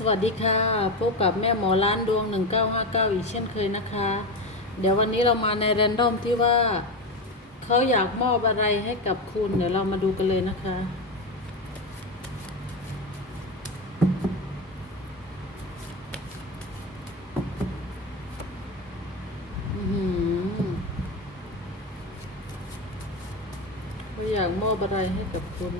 สวัสดีค่ะ พบกับแม่หมอร้านดวง 1959 อีกเช่นเคยนะคะ เดี๋ยววันนี้เรามาในแรนดอมที่ว่าเขาอยากมอบอะไรให้กับคุณ เดี๋ยวเรามาดูกันเลยนะคะอื้อหือเขาอยากมอบอะไรให้กับคุณ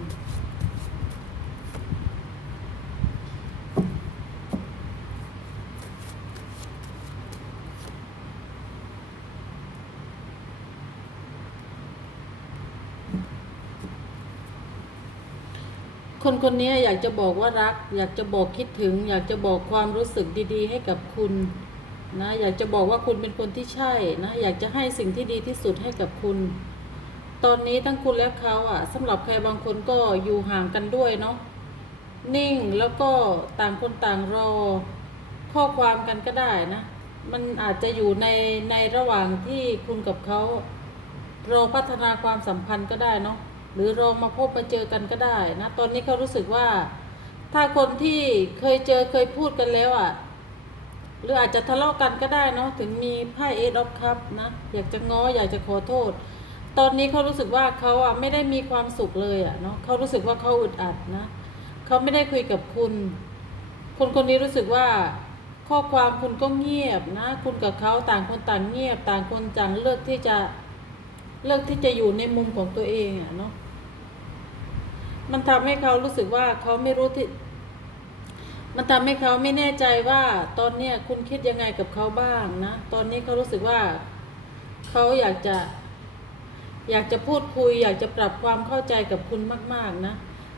คนคนนี้อยากจะบอกว่ารัก อยากจะบอกคิดถึง อยากจะบอกความรู้สึกดีๆ ให้กับคุณนะอยากจะบอกว่าคุณเป็นคนที่ใช่นะอยากจะให้สิ่งที่ดีที่สุดให้กับคุณ ตอนนี้ทั้งคุณและเขาอะสำหรับใครบางคนก็อยู่ห่างกันด้วยเนาะนิ่งแล้วก็ต่างคนต่างรอข้อความกันก็ได้นะ มันอาจจะอยู่ในในระหว่างที่คุณกับเขารอพัฒนาความสัมพันธ์ก็ได้เนาะ หรือรอมาพบมาเจอกันก็ได้นะตอนนี้เขารู้สึกว่า ถ้าคนที่เคยเจอเคยพูดกันแล้วอะ่ะหรืออาจจะทะเลาะกันก็ได้เนาะถึงมีไพ่เอดอฟคัพนะอยากจะง้ออยากจะขอโทษ ตอนนี้เขารู้สึกว่าเขาอะไม่ได้มีความสุขเลยอะเนาะเขารู้สึกว่าเขาอึดอัดนะเขาไม่ได้คุยกับคุณ คนคนนี้รู้สึกว่าข้อความคุณก็เงียบนะ คุณกับเขาต่างคนต่างเงียบ ต่างคนต่างเลือกที่จะเลือกที่จะอยู่ในมุมของตัวเองอะเนาะ มันทำให้เขารู้สึกว่าเขาไม่รู้ที่ มันทำให้เขาไม่แน่ใจว่า ตอนเนี้ยคุณคิดยังไงกับเขาบ้างนะ ตอนนี้เขารู้สึกว่าเขาอยากจะ อยากจะพูดคุย อยากจะปรับความเข้าใจกับคุณมาก ๆ นะ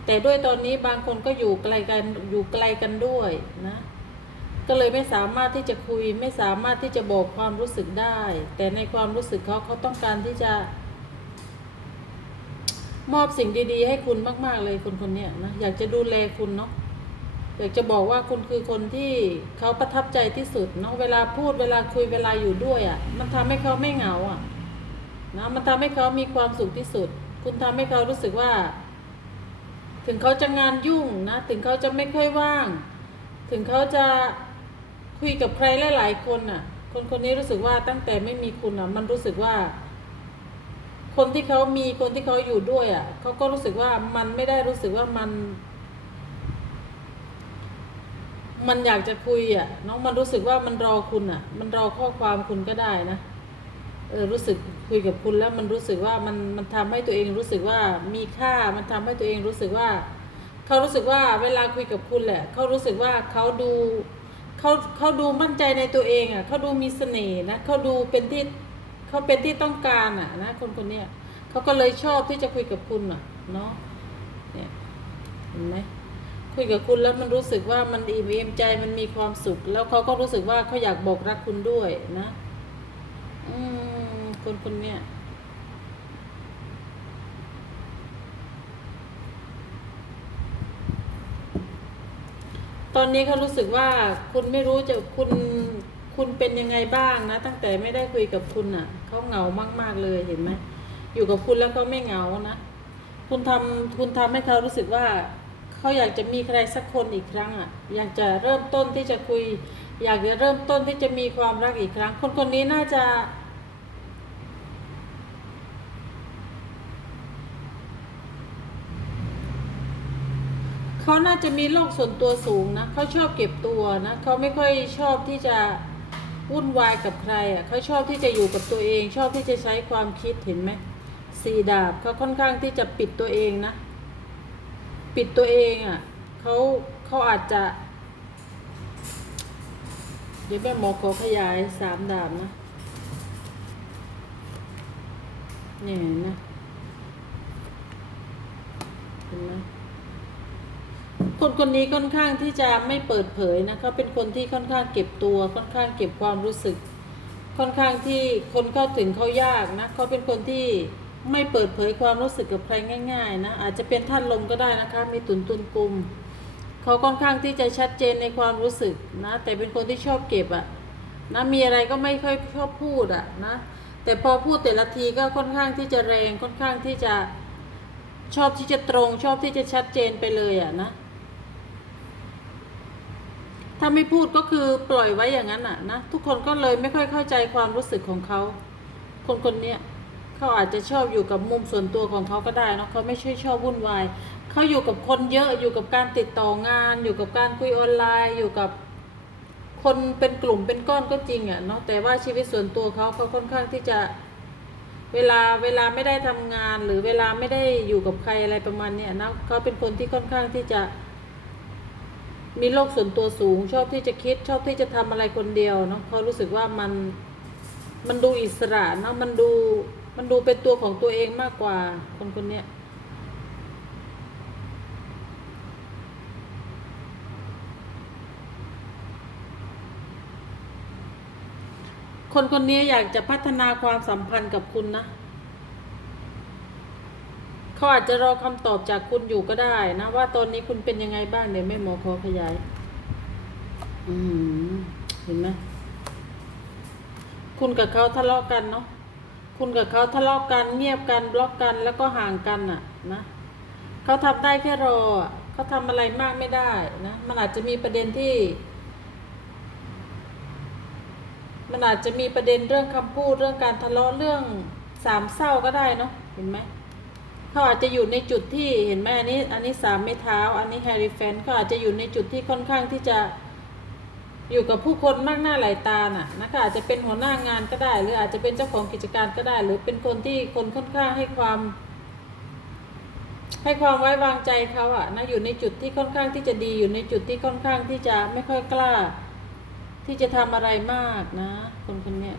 แต่ด้วยตอนนี้บางคนก็อยู่ไกลกันอยู่ไกลกันด้วยนะก็เลยไม่สามารถที่จะคุย ไม่สามารถที่จะบอกความรู้สึกได้ แต่ในความรู้สึกเขาเขาต้องการที่จะ มอบสิ่งดีๆ ให้คุณมาก ๆ เลยคนคนนี้นะอยากจะดูแลคุณเนาะอยากจะบอกว่าคุณคือคนที่เขาประทับใจที่สุดเนาะเวลาพูดเวลาคุยเวลาอยู่ด้วยอะ่ะ มันทำให้เขาไม่เหงาอะนะมันทำให้เขามีความสุขที่สุด คุณทำให้เขารู้สึกว่า ถึงเขาจะงานยุ่งนะ ถึงเขาจะไม่ค่อยว่าง ถึงเขาจะคุยกับใครหลาย ๆ คนน่ะ คนคนนี้รู้สึกว่าตั้งแต่ไม่มีคุณอะ มันรู้สึกว่า คนที่เขามีคนที่เขาอยู่ด้วยอะเขาก็รู้สึกว่ามันไม่ได้รู้สึกว่ามัน มันอยากจะคุยอะน้องมันรู้สึกว่ามันรอคุณอะ มันรอข้อความคุณก็ได้นะเออรู้สึกคุยกับคุณแล้วมันรู้สึกว่ามันมันทำให้ตัวเองรู้สึกว่ามีค่ามันทำให้ตัวเองรู้สึกว่าเขารู้สึกว่าเวลาคุยกับคุณแหละเขารู้สึกว่าเขาดูเขาเขาดูมั่นใจในตัวเองอะเขาดูมีเสน่ห์นะเขาดูเป็นที่ เขาเป็นที่ต้องการอะนะคนคนเนี้ยเขาก็เลยชอบที่จะคุยกับคุณอะเนาะเนี่ยเห็นไหมคุยกับคุณแล้วมันรู้สึกว่ามันอิ่มเอมใจมันมีความสุข แล้วเขาก็รู้สึกว่าเขาอยากบอกรักคุณด้วยนะ อืมคนคนเนี้ยตอนนี้เขารู้สึกว่าคุณไม่รู้จะคุณ คุณเป็นยังไงบ้างนะ ตั้งแต่ไม่ได้คุยกับคุณอะเขาเหงามาก ๆเลยเห็นไหมอยู่กับคุณแล้วเขาไม่เหงานะ คุณทำคุณทำให้เขารู้สึกว่าเขาอยากจะมีใครสักคนอีกครั้งอะ อยากจะเริ่มต้นที่จะคุย อยากจะเริ่มต้นที่จะมีความรักอีกครั้ง คนคนนี้น่าจะเขาน่าจะมีโลกส่วนตัวสูงนะ เขาชอบเก็บตัวนะ เขาไม่ค่อยชอบที่จะ วุ่นวายกับใครอะเขาชอบที่จะอยู่กับตัวเอง ชอบที่จะใช้ความคิดเห็นไหมสีดาบเขาค่อนข้างที่จะปิดตัวเองนะ ปิดตัวเองอะเขาเขาอาจจะ เดี๋ยวแม่หมอขอขยายสามดาบนะเนี่ยนะเห็นไหม คนคนนี้ค่อนข้างที่จะไม่เปิดเผยนะเขาเป็นคนที่ค่อนข้างเก็บตัวค่อนข้างเก็บความรู้สึก ค่อนข้างที่คนเข้าถึงเขายากนะเขาเป็นคนที่ไม่เปิดเผยความรู้สึกกับใครง่าย ๆ นะอาจจะเป็นท่านลมก็ได้นะคะ มีตุนตุนกลุ่มเขาค่อนข้างที่จะชัดเจนในความรู้สึกนะแต่เป็นคนที่ชอบเก็บอะนะมีอะไรก็ไม่ค่อยชอบพูดอะนะแต่พอพูดแต่ละทีก็ค่อนข้างที่จะแรงค่อนข้างที่จะชอบที่จะตรง ชอบที่จะชัดเจนไปเลยอะนะ ถ้าไม่พูดก็คือปล่อยไว้อย่างนั้นอะนะทุกคนก็เลยไม่ค่อยเข้าใจความรู้สึกของเขาคนคนเนี้ยเขาอาจจะชอบอยู่กับมุมส่วนตัวของเขาก็ได้นะเขาไม่ใช่ชอบวุ่นวายเขาอยู่กับคนเยอะอยู่กับการติดต่องาน อยู่กับการคุยออนไลน์ อยู่กับคนเป็นกลุ่มเป็นก้อนก็จริงอะเนาะแต่ว่าชีวิตส่วนตัวเขาเขาค่อนข้างที่จะเวลาเวลาไม่ได้ทำงานหรือเวลาไม่ได้อยู่กับใครอะไรประมาณเนี้ยนะเขาเป็นคนที่ค่อนข้างที่จะ มีโลกส่วนตัวสูง ชอบที่จะคิด ชอบที่จะทำอะไรคนเดียวเนาะเขารู้สึกว่ามันมันดูอิสระเนาะมันดูมันดูเป็นตัวของตัวเองมากกว่าคนคนเนี้ยคนคนนี้อยากจะพัฒนาความสัมพันธ์กับคุณนะ เขาอาจจะรอคำตอบจากคุณอยู่ก็ได้นะ ว่าตอนนี้คุณเป็นยังไงบ้างเดี๋ยวแม่หมอขอขยาย อืมเห็นไหมคุณกับเขาทะเลาะกันเนาะคุณกับเขาทะเลาะกันเงียบกันบล็อกกันแล้วก็ห่างกันอะนะเขาทำได้แค่รอเขาทำอะไรมากไม่ได้นะมันอาจจะมีประเด็นที่ มันอาจจะมีประเด็นเรื่องคำพูดเรื่องการทะเลาะเรื่องสามเศร้าก็ได้เนาะเห็นไหม เขาอาจจะอยู่ในจุดที่เห็นไหมอันนี้อันนี้สามไม้เท้า อันนี้แฮร์รี่แฟนเขาอาจจะอยู่ในจุดที่ค่อนข้างที่จะอยู่กับผู้คนมากหน้าหลายตาน่ะนะคะอาจจะเป็นหัวหน้างานก็ได้ หรืออาจจะเป็นเจ้าของกิจการก็ได้ หรือเป็นคนที่คนค่อนข้างให้ความ ให้ความไว้วางใจเขาอะนะอยู่ในจุดที่ค่อนข้างที่จะดีอยู่ในจุดที่ค่อนข้างที่จะไม่ค่อยกล้า ที่จะทำอะไรมากนะ คนคนเนี้ย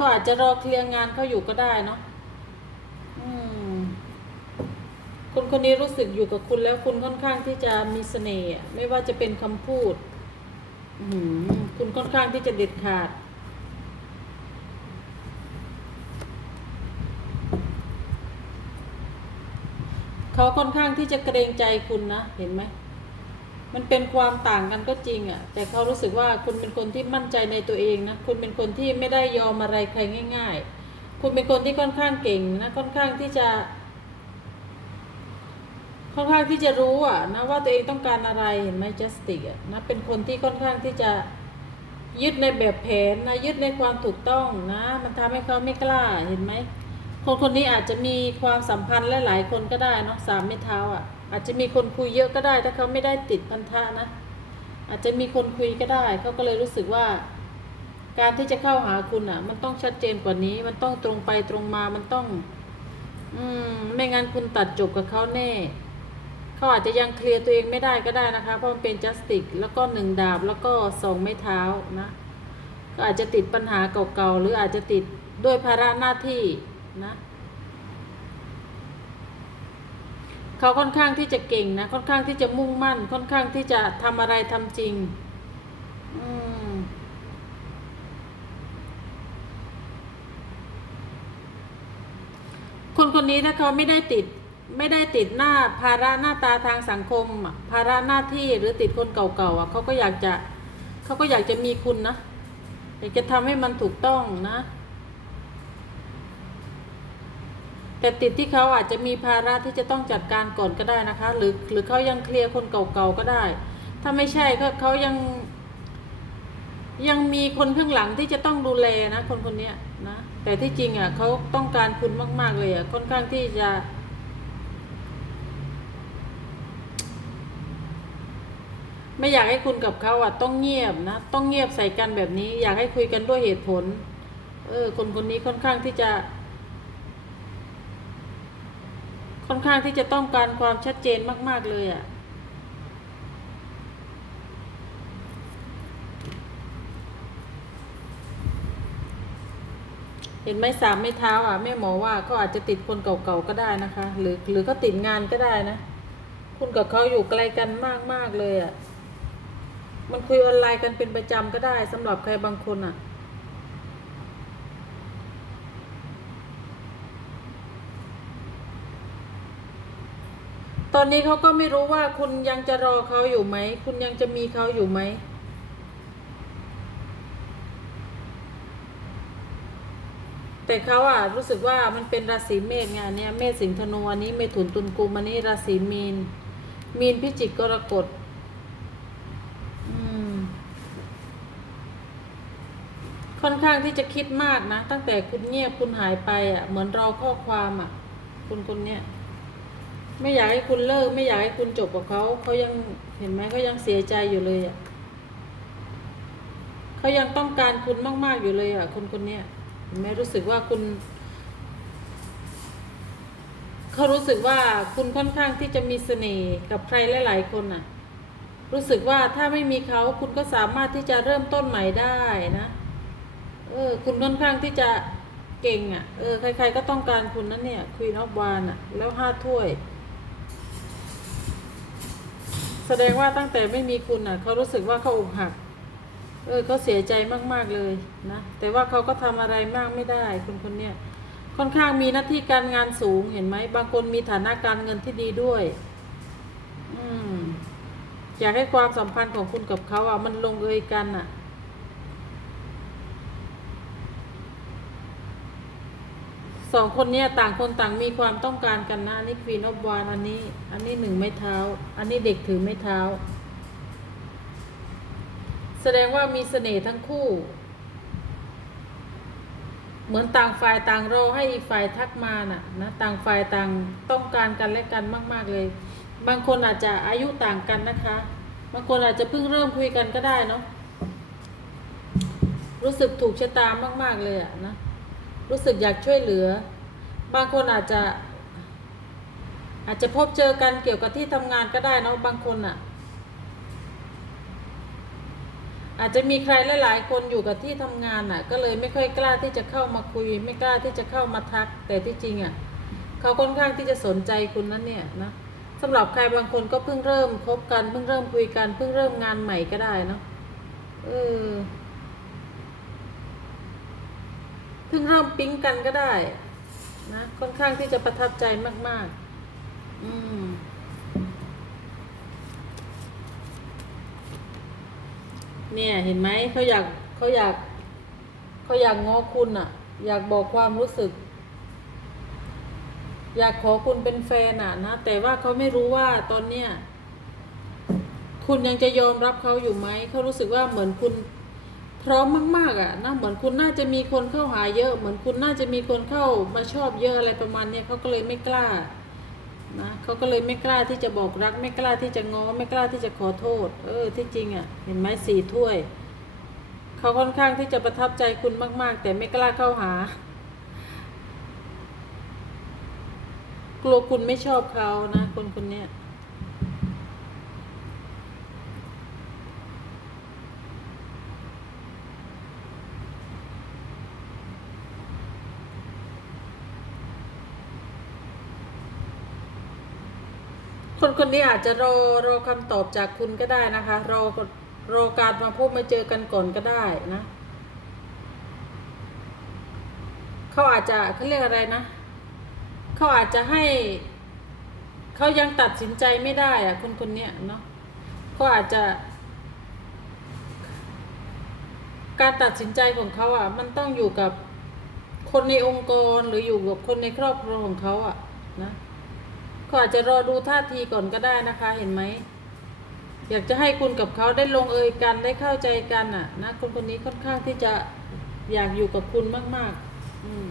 เขาอาจจะรอเคลียร์งานเขาอยู่ก็ได้เนาะอืมคนคนนี้รู้สึกอยู่กับคุณแล้วคุณค่อนข้างที่จะมีเสน่ห์ไม่ว่าจะเป็นคำพูด อืมคุณค่อนข้างที่จะเด็ดขาดเขาค่อนข้างที่จะเกรงใจคุณนะ เห็นไหม มันเป็นความต่างกันก็จริงอะ่ะ แต่เขารู้สึกว่าคุณเป็นคนที่มั่นใจในตัวเองนะ คุณเป็นคนที่ไม่ได้ยอมอะไรใครง่าย ๆ คุณเป็นคนที่ค่อนข้างเก่งนะ ค่อนข้างที่จะ ค่อนข้างที่จะรู้อะนะว่าตัวเองต้องการอะไรเห็นไหมจัสติกอะนะ เป็นคนที่ค่อนข้างที่จะยึดในแบบแผนนะยึดในความถูกต้องนะ มันทำให้เขาไม่กล้าเห็นไหมคนคนนี้อาจจะมีความสัมพันธ์หลายๆคนก็ได้เนาะสามไม้เท้าอะ อาจจะมีคนคุยเยอะก็ได้ ถ้าเขาไม่ได้ติดพันธะนะ อาจจะมีคนคุยก็ได้ เขาก็เลยรู้สึกว่า การที่จะเข้าหาคุณอะ มันต้องชัดเจนกว่านี้ มันต้องตรงไปตรงมา มันต้อง อืม ไม่งั้นคุณตัดจบกับเขาแน่ เขาอาจจะยังเคลียร์ตัวเองไม่ได้ก็ได้นะคะ เพราะมันเป็นจัสติก แล้วก็หนึ่งดาบ แล้วก็สองไม้เท้านะ ก็อาจจะติดปัญหาเก่าๆ หรืออาจจะติดด้วยภาระหน้าที่นะ เขาค่อนข้างที่จะเก่งนะ ค่อนข้างที่จะมุ่งมั่น ค่อนข้างที่จะทำอะไรทำจริงอืมคนคนนี้ถ้าเขาไม่ได้ติดไม่ได้ติดหน้าภาระหน้าตาทางสังคม ภาระหน้าที่หรือติดคนเก่าๆอะเขาก็อยากจะเขาก็อยากจะมีคุณนะอยากจะทำให้มันถูกต้องนะ แต่ติดที่เขาอาจจะมีภาระที่จะต้องจัดการก่อนก็ได้นะคะ หรือหรือเขายังเคลียร์คนเก่าๆก็ได้ ถ้าไม่ใช่ก็เขายัง ยังมีคนข้างหลังที่จะต้องดูแลนะคนคนนี้นะแต่ที่จริงอะเขาต้องการคุณมากๆเลยอะค่อนข้างที่จะไม่อยากให้คุณกับเขาอะต้องเงียบนะต้องเงียบใส่กันแบบนี้ อยากให้คุยกันด้วยเหตุผล เออ คนคนนี้ค่อนข้างที่จะ ค่อนข้างที่จะต้องการความชัดเจนมาก ๆ เลยอะ่ะ เห็นไหมสามไม่เท้าอะแม่หมอว่าเขาอาจจะติดคนเก่าๆก็ได้นะคะ หรือหรือเขาติดงานก็ได้นะ คุณกับเขาอยู่ไกลกันมาก ๆ เลยอะ่ะ มันคุยออนไลน์กันเป็นประจำก็ได้สำหรับใครบางคนอะ ตอนนี้เขาก็ไม่รู้ว่าคุณยังจะรอเขาอยู่ไหม คุณยังจะมีเขาอยู่ไหม แต่เขาอะรู้สึกว่ามันเป็นราศีเมษไงเนี่ย เมษสิงห์ธนูอันนี้เมถุนตุลกุมอันนี้ราศีมีน มีนพิจิกกรกฎอืมค่อนข้างที่จะคิดมากนะ ตั้งแต่คุณเงียบคุณหายไปอะ่ะ เหมือนรอข้อความอะ คุณคนเนี้ย ไม่อยากให้คุณเลิก ไม่อยากให้คุณจบกับเขาเขายังเห็นไหมเขายังเสียใจอยู่เลยอะเขายังต้องการคุณมาก ๆ อยู่เลยอะคนคนเนี้ยไหมรู้สึกว่าคุณเขารู้สึกว่าคุณค่อนข้างที่จะมีเสน่ห์กับใครหลาย ๆ คนอะ รู้สึกว่าถ้าไม่มีเขาคุณก็สามารถที่จะเริ่มต้นใหม่ได้นะเออคุณค่อนข้างที่จะเก่งอะ่ะ เออ ใคร ๆ ก็ต้องการคุณนั่นเนี่ยควีนออฟวานอะ แล้วห้าถ้วย แสดงว่าตั้งแต่ไม่มีคุณอะเขารู้สึกว่าเขาอกหัก เออเขาเสียใจมากๆเลยนะ แต่ว่าเขาก็ทำอะไรมากไม่ได้คนคนเนี้ยค่อนข้างมีหน้าที่การงานสูงเห็นไหม บางคนมีฐานะการเงินที่ดีด้วย อืมอยากให้ความสัมพันธ์ของคุณกับเขาอะมันลงเอยกันอะ สองคนเนี้ยต่างคนต่างมีความต้องการกันนะอันนี้ควีนอฟวานอันนี้ อันนี้หนึ่งไม้เท้า อันนี้เด็กถือไม้เท้า แสดงว่ามีเสน่ห์ทั้งคู่ เหมือนต่างฝ่ายต่างรอให้อีกฝ่ายทักมาน่ะนะต่างฝ่ายต่างต้องการกันและกันมาก ๆเลย บางคนอาจจะอายุต่างกันนะคะ บางคนอาจจะเพิ่งเริ่มคุยกันก็ได้เนาะรู้สึกถูกชะตามาก ๆ เลยอะนะ รู้สึกอยากช่วยเหลือ บางคนอาจจะอาจจะพบเจอกันเกี่ยวกับที่ทำงานก็ได้เนาะบางคนอะ อาจจะมีใครหลาย ๆ คนอยู่กับที่ทำงานอะ ก็เลยไม่ค่อยกล้าที่จะเข้ามาคุย ไม่กล้าที่จะเข้ามาทัก แต่ที่จริงอะเขาค่อนข้างที่จะสนใจคุณนั่นเนี่ยนะสำหรับใครบางคนก็เพิ่งเริ่มคบกันเพิ่งเริ่มคุยกันเพิ่งเริ่มงานใหม่ก็ได้เนาะเออ เพิ่งเริ่มปิ๊งกันก็ได้ นะค่อนข้างที่จะประทับใจมาก ๆ อืมเนี่ยเห็นไหมเขาอยากเขาอยากเขาอยากง้อคุณอะ่ะ อยากบอกความรู้สึก อยากขอคุณเป็นแฟนอะ นะแต่ว่าเขาไม่รู้ว่าตอนเนี้ยคุณยังจะยอมรับเขาอยู่ไหมเขารู้สึกว่าเหมือนคุณ พร้อมมาก ๆ อะนะเหมือนคุณน่าจะมีคนเข้าหาเยอะ เหมือนคุณน่าจะมีคนเข้ามาชอบเยอะอะไรประมาณเนี้ยเขาก็เลยไม่กล้านะเขาก็เลยไม่กล้าที่จะบอกรัก ไม่กล้าที่จะง้อไม่กล้าที่จะขอโทษ เออ ที่จริงอะ เห็นไหมสี่ถ้วยเขาค่อนข้างที่จะประทับใจคุณมาก ๆ แต่ไม่กล้าเข้าหา กลัวคุณไม่ชอบเขานะ คนคนเนี้ย คนคนนี้อาจจะรอรอคำตอบจากคุณก็ได้นะคะ รอรอการมาพบมาเจอกันก่อนก็ได้นะเขาอาจจะเขาเรียกอะไรนะเขาอาจจะให้เขายังตัดสินใจไม่ได้อะคนคนเนี้ยเนาะเขาอาจจะ การตัดสินใจของเขาอะ มันต้องอยู่กับคนในองค์กรหรืออยู่กับคนในครอบครัวของเขาอะ นะเขาอาจจะรอดูท่าทีก่อนก็ได้นะคะเห็นไหม อยากจะให้คุณกับเขาได้ลงเอยกันได้เข้าใจกันอะนะคนคนนี้ค่อนข้างที่จะอยากอยู่กับคุณมาก ๆ อืม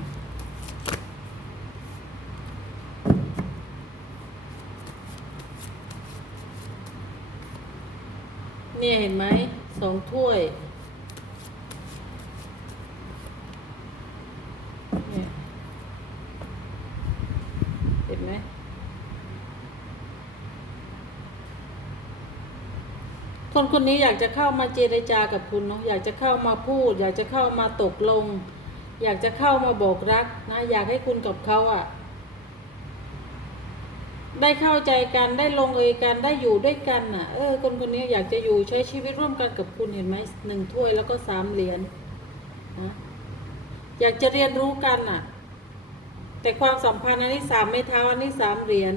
เนี่ยเห็นไหมสองถ้วยเห็นไหม คนคนนี้อยากจะเข้ามาเจรจากับคุณเนาะอยากจะเข้ามาพูด อยากจะเข้ามาตกลง อยากจะเข้ามาบอกรักนะอยากให้คุณกับเขาอะ่ะ ได้เข้าใจกันได้ลงเอยกันได้อยู่ด้วยกันน่ะ เออ คนคนนี้อยากจะอยู่ใช้ชีวิตร่วมกันกับคุณเห็นไหมหนึ่งถ้วยแล้วก็สามเหรียญนะอยากจะเรียนรู้กันน่ะ แต่ความสัมพันธ์อันนี้สามไม้เท้าอันนี้สามเหรียญ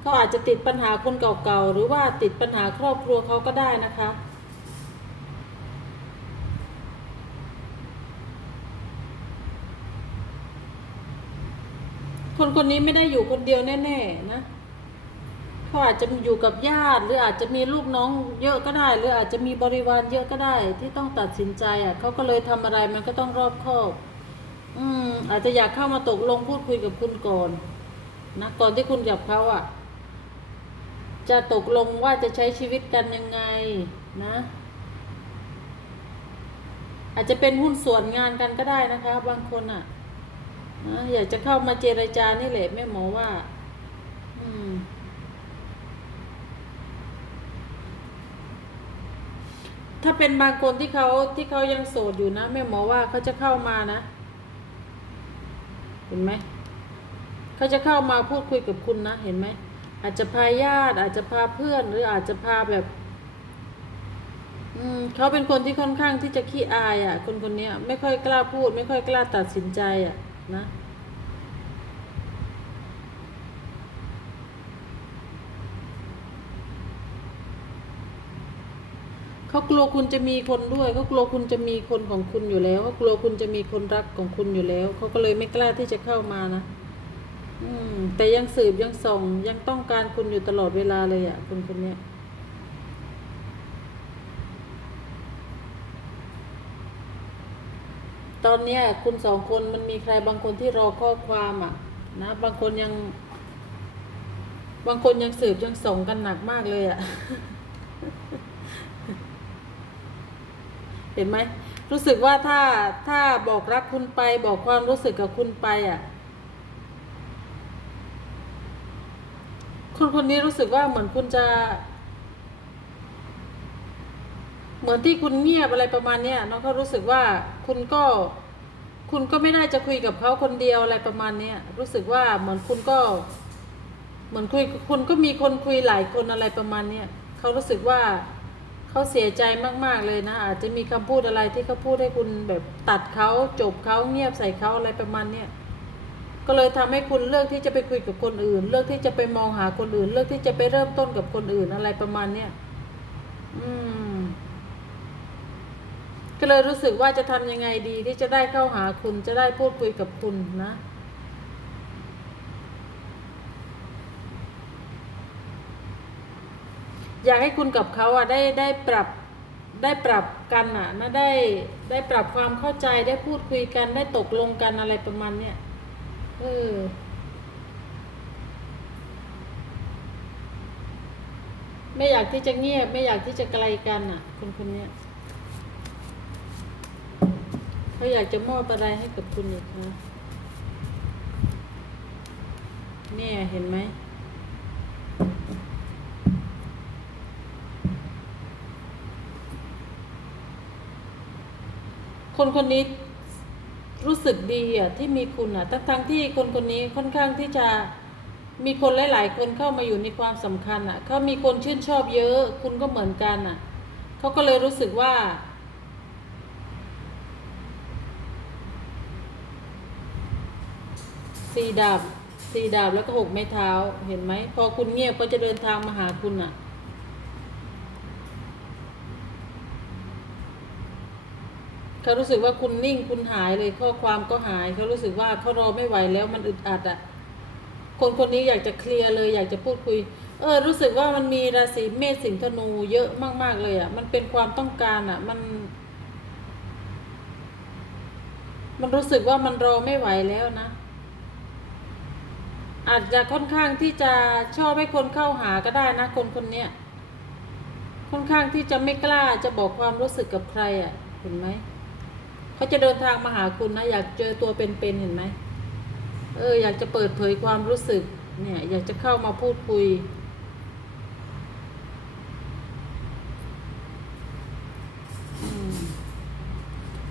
เขาอาจจะติดปัญหาคนเก่าๆ หรือว่าติดปัญหาครอบครัวเขาก็ได้นะคะ คนคนนี้ไม่ได้อยู่คนเดียวแน่ๆนะเขาอาจจะอยู่กับญาติหรืออาจจะมีลูกน้องเยอะก็ได้ หรืออาจจะมีบริวารเยอะก็ได้ ที่ต้องตัดสินใจอะเขาก็เลยทำอะไรมันก็ต้องรอบคอบอืมอาจจะอยากเข้ามาตกลงพูดคุยกับคุณก่อนนะก่อนที่คุณกับเขาอะ จะตกลงว่าจะใช้ชีวิตกันยังไงนะ อาจจะเป็นหุ้นส่วนงานกันก็ได้นะคะ บางคนอะนะอยากจะเข้ามาเจรจานี่แหละแม่หมอว่า อืมถ้าเป็นบางคนที่เขาที่เขายังโสดอยู่นะแม่หมอว่าเขาจะเข้ามานะ เห็นไหมเขาจะเข้ามาพูดคุยกับคุณนะ เห็นไหม อาจจะพาญาติ อาจจะพาเพื่อนหรืออาจจะพาแบบ อืมเขาเป็นคนที่ค่อนข้างที่จะขี้อายอะ คนคนนี้ไม่ค่อยกล้าพูด ไม่ค่อยกล้าตัดสินใจอะ นะเขากลัวคุณจะมีคนด้วยเขากลัวคุณจะมีคนของคุณอยู่แล้วเขากลัวคุณจะมีคนรักของคุณอยู่แล้วเขาก็เลยไม่กล้าที่จะเข้ามานะ อืม แต่ยังสืบยังส่งยังต้องการคุณอยู่ตลอดเวลาเลยอะ่ะคนคนเนี้ยตอนเนี้ยคุณสองคนมันมีใครบางคนที่รอข้อความอะ นะ บางคนยัง บางคนยังสืบยังส่งกันหนักมากเลยอะ เห็นไหมรู้สึกว่าถ้าถ้าบอกรักคุณไปบอกความรู้สึกกับคุณไปอะ คนคนนี้รู้สึกว่าเหมือนคุณจะ เหมือนที่คุณเงียบอะไรประมาณเนี้ยน้องเขารู้สึกว่าคุณก็ คุณก็ไม่ได้จะคุยกับเขาคนเดียวอะไรประมาณเนี้ยรู้สึกว่าเหมือนคุณก็ เหมือนคุยคุณก็มีคนคุยหลายคนอะไรประมาณเนี้ยเขารู้สึกว่าเขาเสียใจมาก ๆ เลยนะ อาจจะมีคำพูดอะไรที่เขาพูดให้คุณแบบตัดเขาจบเขาเงียบใส่เขาอะไรประมาณเนี้ย ก็เลยทำให้คุณเลือกที่จะไปคุยกับคนอื่น เลือกที่จะไปมองหาคนอื่น เลือกที่จะไปเริ่มต้นกับคนอื่นอะไรประมาณเนี้ยอืม ก็เลยรู้สึกว่าจะทำยังไงดีที่จะได้เข้าหาคุณจะได้พูดคุยกับคุณนะอยากให้คุณกับเขาอะได้ได้ปรับได้ปรับกันอะนะได้ได้ปรับความเข้าใจได้พูดคุยกันได้ตกลงกันอะไรประมาณเนี้ย เออไม่อยากที่จะเงียบ ไม่อยากที่จะไกลกันอะ คนคนนี้เขาอยากจะมอบอะไรให้กับคุณอีกคะเนี่ยเห็นไหมคนคนนี้ รู้สึกดีอะที่มีคุณอะทั้งทั้งที่คนคนนี้ค่อนข้างที่จะมีคนหลาย ๆ คนเข้ามาอยู่ในความสำคัญอะเขามีคนชื่นชอบเยอะ คุณก็เหมือนกันอะเขาก็เลยรู้สึกว่าสี่ดาบสี่ดาบแล้วก็หกไม้เท้าเห็นไหมพอคุณเงียบก็จะเดินทางมาหาคุณอะ เขารู้สึกว่าคุณนิ่งคุณหายเลยข้อความก็หาย เขารู้สึกว่าเขารอไม่ไหวแล้วมันอึดอัดอะคนคนนี้อยากจะเคลียร์เลย อยากจะพูดคุย เออ รู้สึกว่ามันมีราศีเมษสิงห์ธนูเยอะมาก ๆ เลยอะ มันเป็นความต้องการอะ มัน มันรู้สึกว่ามันรอไม่ไหวแล้วนะ อาจจะค่อนข้างที่จะชอบให้คนเข้าหาก็ได้นะ คนคนเนี้ยค่อนข้างที่จะไม่กล้าจะบอกความรู้สึกกับใครอะ เห็นไหม เขาจะเดินทางมาหาคุณนะ อยากเจอตัวเป็นๆเห็นไหมเออ อยากจะเปิดเผยความรู้สึก เนี่ย อยากจะเข้ามาพูดคุย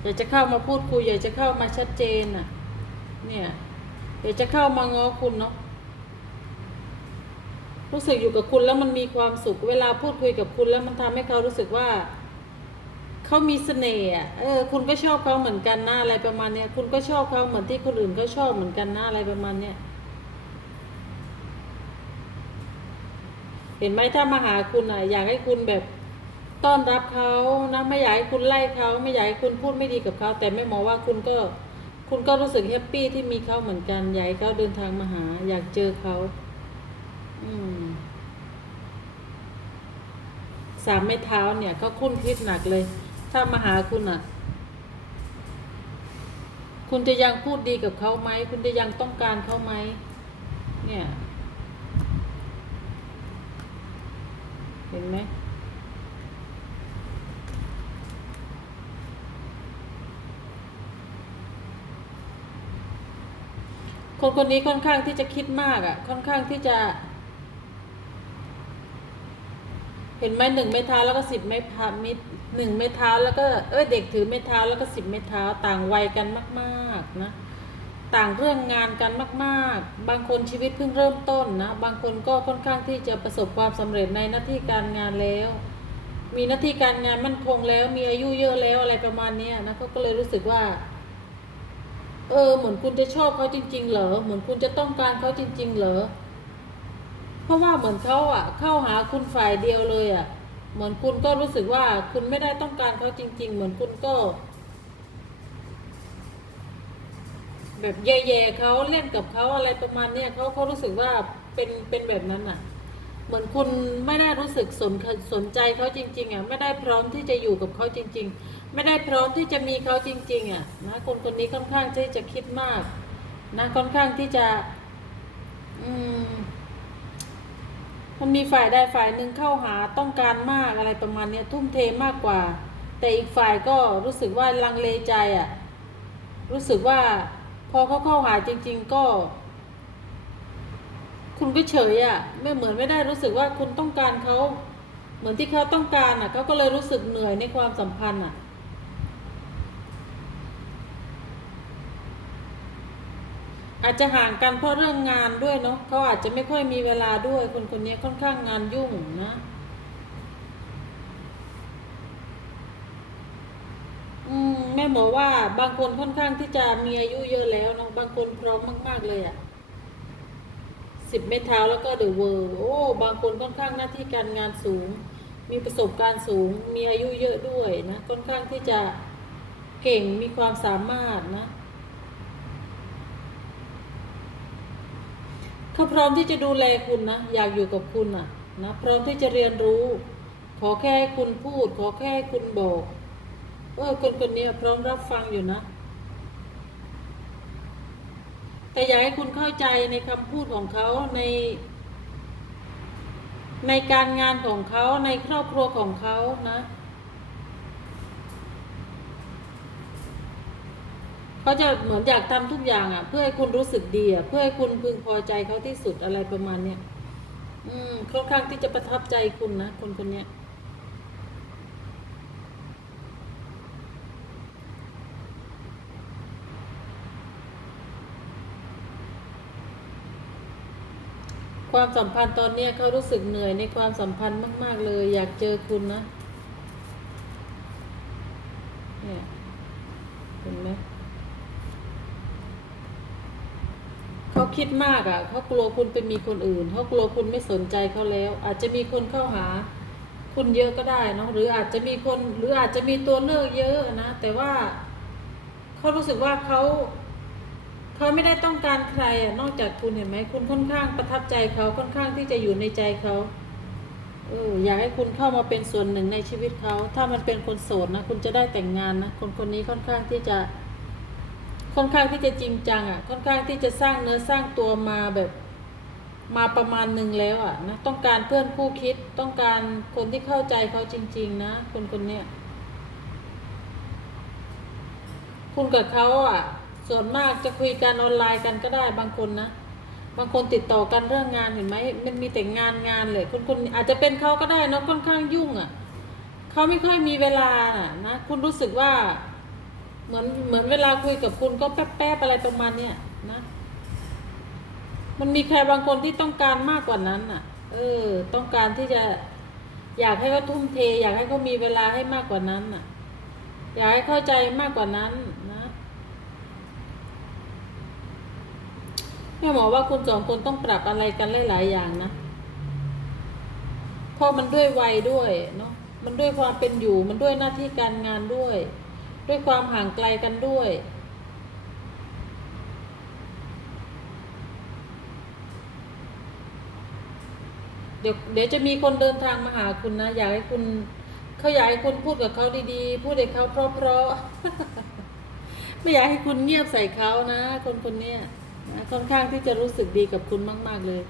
อยากจะเข้ามาพูดคุย อยากจะเข้ามาชัดเจนอะ เนี่ย อยากจะเข้ามาง้อคุณเนาะรู้สึกอยู่กับคุณแล้วมันมีความสุข เวลาพูดคุยกับคุณแล้วมันทำให้เขารู้สึกว่า เขามีเสน่ห์เออ คุณก็ชอบเขาเหมือนกันนะอะไรประมาณเนี้ย คุณก็ชอบเขาเหมือนที่คนอื่นเขาชอบเหมือนกันนะอะไรประมาณเนี้ย เห็นไหมถ้ามาหาคุณอะ อยากให้คุณแบบต้อนรับเขานะไม่อยากให้คุณไล่เขาไม่อยากให้คุณพูดไม่ดีกับเขาแต่ไม่มองว่าคุณก็ คุณก็รู้สึกแฮปปี้ที่มีเขาเหมือนกันอยากให้เขาเดินทางมาหา อยากเจอเขาอืมสามไม้เท้าเนี่ยเขาคุ้นคิดหนักเลย ถ้ามาหาคุณอะ คุณจะยังพูดดีกับเขาไหม คุณจะยังต้องการเขาไหม เนี่ย เห็นไหมคนคนนี้ค่อนข้างที่จะคิดมากอะ่ะ ค่อนข้างที่จะ เห็นไหมหนึ่งไม้เท้าแล้วก็สิบไม้พามิด หนึ่งไม้เท้าแล้วก็เอ้ยเด็กถือไม้เท้าแล้วก็สิบไม้เท้าต่างวัยกันมาก ๆนะ ต่างเรื่องงานกันมากๆ บางคนชีวิตเพิ่งเริ่มต้นนะบางคนก็ค่อนข้างที่จะประสบความสำเร็จในหน้าที่การงานแล้ว มีหน้าที่การงานมั่นคงแล้ว มีอายุเยอะแล้วอะไรประมาณนี้นะเขาก็เลยรู้สึกว่า เออเหมือนคุณจะชอบเขาจริง ๆ เหรอเหมือนคุณจะต้องการเขาจริง ๆ เหรอเพราะว่าเหมือนเขาอะ เข้าหาคุณฝ่ายเดียวเลยอะ เหมือนคุณก็รู้สึกว่าคุณไม่ได้ต้องการเขาจริง ๆ เหมือนคุณก็ แบบแย่ๆเขาเล่นกับเขาอะไรประมาณเนี้ยเขาเขารู้สึกว่าเป็นเป็นแบบนั้นอะ เหมือนคุณไม่ได้รู้สึกสนสนใจเขาจริง ๆอะไม่ได้พร้อมที่จะอยู่กับเขาจริง ๆ ไม่ได้พร้อมที่จะมีเขาจริง ๆอะนะคนคนนี้ค่อนข้างที่จะคิดมาก นะค่อนข้างที่จะ อืม มันมีฝ่ายใดฝ่ายหนึ่งเข้าหาต้องการมากอะไรประมาณเนี้ยทุ่มเทมากกว่า แต่อีกฝ่ายก็รู้สึกว่าลังเลใจอะรู้สึกว่าพอเขาเข้าหาจริง ๆ ก็ คุณก็เฉยอะ่ะไม่เหมือนไม่ได้รู้สึกว่าคุณต้องการเขาเหมือนที่เขาต้องการอะเขาก็เลยรู้สึกเหนื่อยในความสัมพันธ์อะ อาจจะห่างกันเพราะเรื่องงานด้วยเนาะเขาอาจจะไม่ค่อยมีเวลาด้วยคนคนนี้ค่อนข้างงานยุ่งนะอืมแม่หมอว่าบางคนค่อนข้างที่จะมีอายุเยอะแล้วเนาะบางคนพร้อมมาก ๆ เลยอะ่ะสิบเมตรเท้าแล้วก็เดอะเวอร์โอ้บางคนค่อนข้างหน้าที่การงานสูง มีประสบการณ์สูง มีอายุเยอะด้วยนะค่อนข้างที่จะเก่งมีความสามารถนะ เขาพร้อมที่จะดูแลคุณนะ อยากอยู่กับคุณอะนะพร้อมที่จะเรียนรู้ ขอแค่ให้คุณพูด ขอแค่ให้คุณบอกเออคนคนนี้พร้อมรับฟังอยู่นะ แต่อยากให้คุณเข้าใจในคำพูดของเขาใน ในการงานของเขาในครอบครัวของเขานะ เขาจะเหมือนอยากทำทุกอย่างอะ เพื่อให้คุณรู้สึกดีอะเพื่อให้คุณพึงพอใจเขาที่สุดอะไรประมาณเนี้ยอืมค่อนข้างที่จะประทับใจคุณนะคนคนเนี้ยความสัมพันธ์ตอนเนี้ยเขารู้สึกเหนื่อยในความสัมพันธ์มาก ๆ เลย อยากเจอคุณนะเนี่ยเห็นไหมเขา คิดมากอะเขากลัวคุณไปมีคนอื่นเขากลัวคุณไม่สนใจเขาแล้ว อาจจะมีคนเข้าหา คุณเยอะก็ได้เนอะหรืออาจจะมีคนหรืออาจจะมีตัวเลือกเยอะนะแต่ว่าเขารู้สึกว่าเขาเขาไม่ได้ต้องการใครอะนอกจากคุณเห็นไหมคุณค่อนข้างประทับใจเขาค่อนข้างที่จะอยู่ในใจเขาเอออยากให้คุณเข้ามาเป็นส่วนหนึ่งในชีวิตเขา ถ้ามันเป็นคนโสดนะ คุณจะได้แต่งงานนะ คนคนนี้ค่อนข้างที่จะ ค่อนข้างที่จะจริงจังอะ ค่อนข้างที่จะสร้างเนื้อสร้างตัวมาแบบมาประมาณหนึ่งแล้วอะนะต้องการเพื่อนคู่คิดต้องการคนที่เข้าใจเขาจริง ๆ นะ คนคนเนี้ยคุณกับเขาอะ ส่วนมากจะคุยกันออนไลน์กันก็ได้บางคนนะบางคนติดต่อกันเรื่องงานเห็นไหมมันมีแต่งานงานเลยคนคนอาจจะเป็นเขาก็ได้นะค่อนข้างยุ่งอะเขาไม่ค่อยมีเวลาน่ะนะคุณรู้สึกว่า เหมือนเหมือนเวลาคุยกับคุณก็แป๊บๆอะไรประมาณเนี้ยนะ มันมีใครบางคนที่ต้องการมากกว่านั้นอะ เออ ต้องการที่จะอยากให้เขาทุ่มเท อยากให้เขามีเวลาให้มากกว่านั้นอะ อยากให้เข้าใจมากกว่านั้นนะแม่หมอว่าคุณสองคนต้องปรับอะไรกันหลาย ๆ อย่างนะเพราะมันด้วยวัยด้วยเนาะมันด้วยความเป็นอยู่มันด้วยหน้าที่การงานด้วย ด้วยความห่างไกลกันด้วย เดี๋ยวเดี๋ยวจะมีคนเดินทางมาหาคุณนะ อยากให้คุณเขาอยากให้คุณพูดกับเขาดีๆ พูดให้เขาเพราะๆไม่อยากให้คุณเงียบใส่เขานะ คนคนนี้ค่อนข้างที่จะรู้สึกดีกับคุณมาก ๆเลย